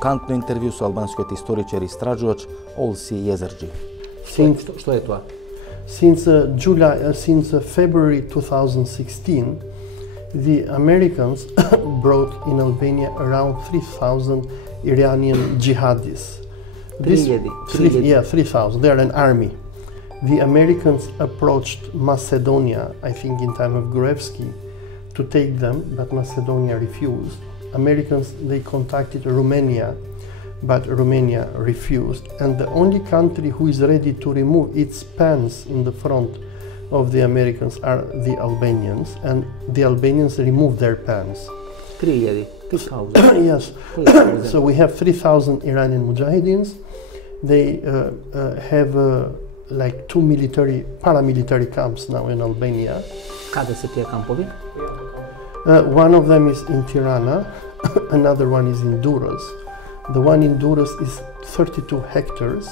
provokantno intervju su albanskojt istoričar i istražuvač Olsi Jezerđi. Što je to? Since February 2016, the Americans brought in Albania around 3,000 Iranian jihadis. 3,000. They are an army. The Americans approached Macedonia, I think in time of Gruevski, to take them, but Macedonia refused. Americans, they contacted Romania, but Romania refused. And the only country who is ready to remove its pens in the front of the Americans are the Albanians, and the Albanians remove their pens. 3,000. Yes. So we have 3,000 Iranian mujahideen. They have like 2 paramilitary camps now in Albania. Kada se te kampovi? One of them is in Tirana, another one is in Durrës. The one in Durrës is 32 hectares.